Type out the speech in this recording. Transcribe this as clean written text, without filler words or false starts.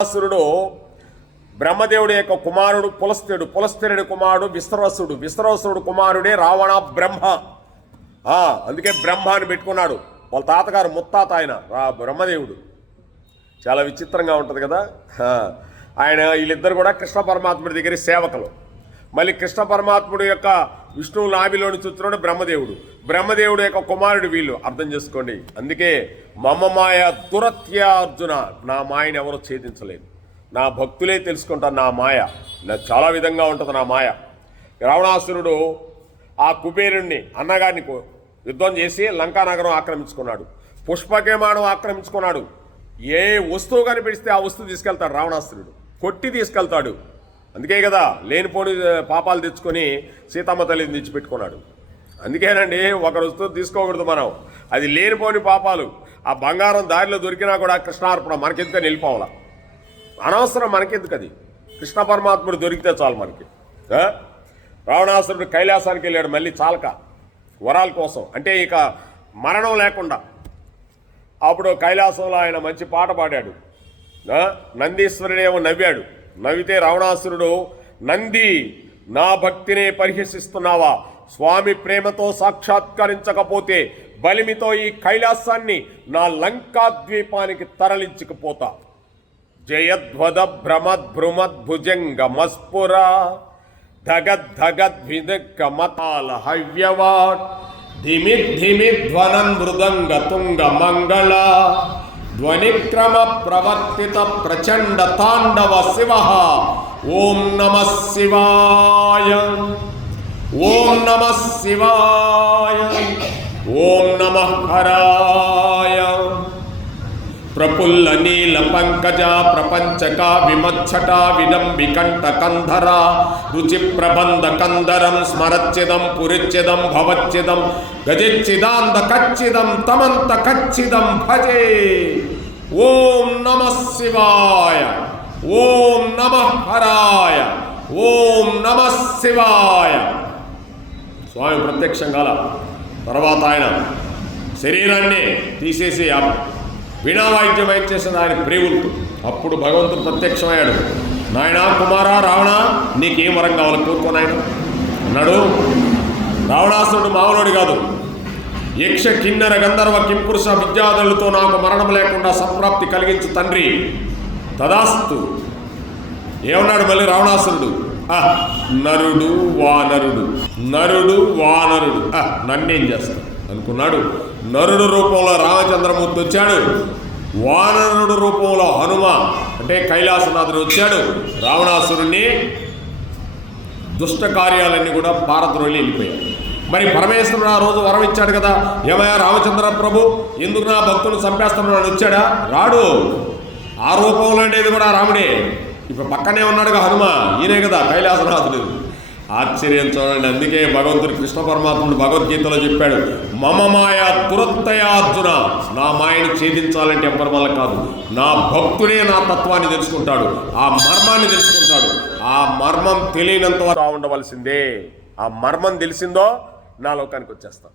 రావణాసురుడు బ్రహ్మదేవుడి యొక్క కుమారుడు పులస్త్యుడు, పులస్త్యుడి కుమారుడు విశ్రవసుడు, విశ్రవసుడు కుమారుడే రావణ బ్రహ్మ. అందుకే బ్రహ్మ అని పెట్టుకున్నాడు. వాళ్ళ తాతగారు ముత్తాత ఆయన బ్రహ్మదేవుడు. చాలా విచిత్రంగా ఉంటుంది కదా. ఆయన వీళ్ళిద్దరు కూడా కృష్ణ పరమాత్ముడి దగ్గర సేవకులు. మళ్ళీ కృష్ణ పరమాత్ముడు యొక్క విష్ణువు నాభిలోని చూస్తున్నాడు బ్రహ్మదేవుడు. బ్రహ్మదేవుడు యొక్క కుమారుడు వీళ్ళు. అర్థం చేసుకోండి. అందుకే మమ మాయ దురత్యార్జున, నా మాయని ఎవరు ఛేదించలేదు. నా భక్తులే తెలుసుకుంటారు నా మాయ. నాకు చాలా విధంగా ఉంటుంది నా మాయ. రావణాసురుడు ఆ కుబేరుణ్ణి అన్నగారిని యుద్ధం చేసి లంకానగరం ఆక్రమించుకున్నాడు. పుష్పకేమానం ఆక్రమించుకున్నాడు. ఏ వస్తువు కనిపిస్తే ఆ వస్తువు తీసుకెళ్తాడు రావణాసురుడు, కొట్టి తీసుకెళ్తాడు. అందుకే కదా లేనిపోని పాపాలు తెచ్చుకొని సీతమ్మ తల్లిని తెచ్చిపెట్టుకున్నాడు. అందుకేనండి ఒక వస్తువు తీసుకోకూడదు మనం, అది లేనిపోని పాపాలు. ఆ బంగారం దారిలో దొరికినా కూడా కృష్ణార్పణ, మనకెందుకని వెళ్ళిపోవాలా, అనవసరం మనకెందుకు. అది కృష్ణ పరమాత్ముడు దొరికితే చాలు మనకి. రావణాసురుడు కైలాసానికి వెళ్ళాడు మళ్ళీ చాలక వరాల కోసం, అంటే ఇక మరణం లేకుండా. అప్పుడు కైలాసంలో ఆయన మంచి పాట పాడాడు. నందీశ్వరుడేమో నవ్వాడు. నవ్వితే రావణాసురుడు, నంది నా భక్తినే పరిహసిస్తున్నావా? స్వామి ప్రేమతో సాక్షాత్కరించకపోతే బలిమితో ఈ కైలాసాన్ని నా లంకాద్వీపానికి తరలించకపోతా. జయధ్వద భ్రమద్భ్రుమద్భుజంగ మస్పుర ధగద్ధగద్విదక్క మతాల హవ్యవాట్ ధిమిధ్వనం మృదంగ తుంగ మంగళ ధ్వనిక్రమ ప్రవర్తిత ప్రచండ తాండవ శివ. ఓం నమః శివాయ, ఓం నమః శివాయ, ఓం నమః హరాయ. ప్రఫుల్ల నీల పంకజ ప్రపంచక విమచ్చట విడంబికంఠ కంధర రుచి ప్రబంధ కందరం స్మరచ్చిదం పురిచ్చిదం భవచ్చిదం గజిచ్చిదాంత కచ్చిదం తమంత కచ్చిదం భజే. ఓం నమః శివాయ, ఓం నమః హరాయ, ఓం నమః శివాయ. స్వామి ప్రత్యక్షం కాల తర్వాత ఆయన శరీరాన్ని తీసేసి వీణావాయిద్యం చేసిన ఆయన ప్రేవులతో అప్పుడు భగవంతుడు ప్రత్యక్షమయ్యాడు. నాయనా కుమారా రావణ, నీకేం వరం కావాలి కోరుకోనాయన అన్నాడు. రావణాసురుడు మామూలుడు కాదు. యక్ష కిన్నెర గంధర్వ కింపురుష విద్యాధులతో నాకు మరణం లేకుండా సంప్రాప్తి కలిగించు తండ్రి. తదాస్తు. ఏమన్నాడు మళ్ళీ రావణాసురుడు? నరుడు వానరుడు, నరుడు వానరుడు, నన్నేం చేస్తాడు అనుకున్నాడు. నరుడు రూపంలో రామచంద్రమూర్తి వచ్చాడు. వానరుడు రూపంలో హనుమ అంటే కైలాసనాథుడు వచ్చాడు. రావణాసురుణ్ణి దుష్ట కార్యాలన్నీ కూడా పారద్రోలి వెళ్ళిపోయాడు. మరి పరమేశ్వరుడు ఆ రోజు వరం ఇచ్చాడు కదా, ఏమయ్యా రామచంద్ర ప్రభు ఎందుకు నా భక్తులు చంపేస్తున్నాడు వచ్చాడా? రాడు. ఆ రూపంలో ఉండేది కూడా రాముడే. ఇప్పుడు పక్కనే ఉన్నాడుగా హనుమ, ఈయనే కదా కైలాసనాథుడు. ఆశ్చర్యం చూడండి. అందుకే భగవంతుడు కృష్ణ పరమాత్ముడు భగవద్గీతలో చెప్పాడు, మమ మాయ దురత్తయార్జున, నా మాయను ఛేదించాలంటే ఎవరి వల్ల కాదు, నా భక్తుడే నా తత్వాన్ని తెలుసుకుంటాడు, ఆ మర్మాన్ని తెలుసుకుంటాడు. ఆ మర్మం తెలియనంత వరకు ఉండవలసిందే. ఆ మర్మం తెలిసిందో నా లోకానికి వచ్చేస్తాం.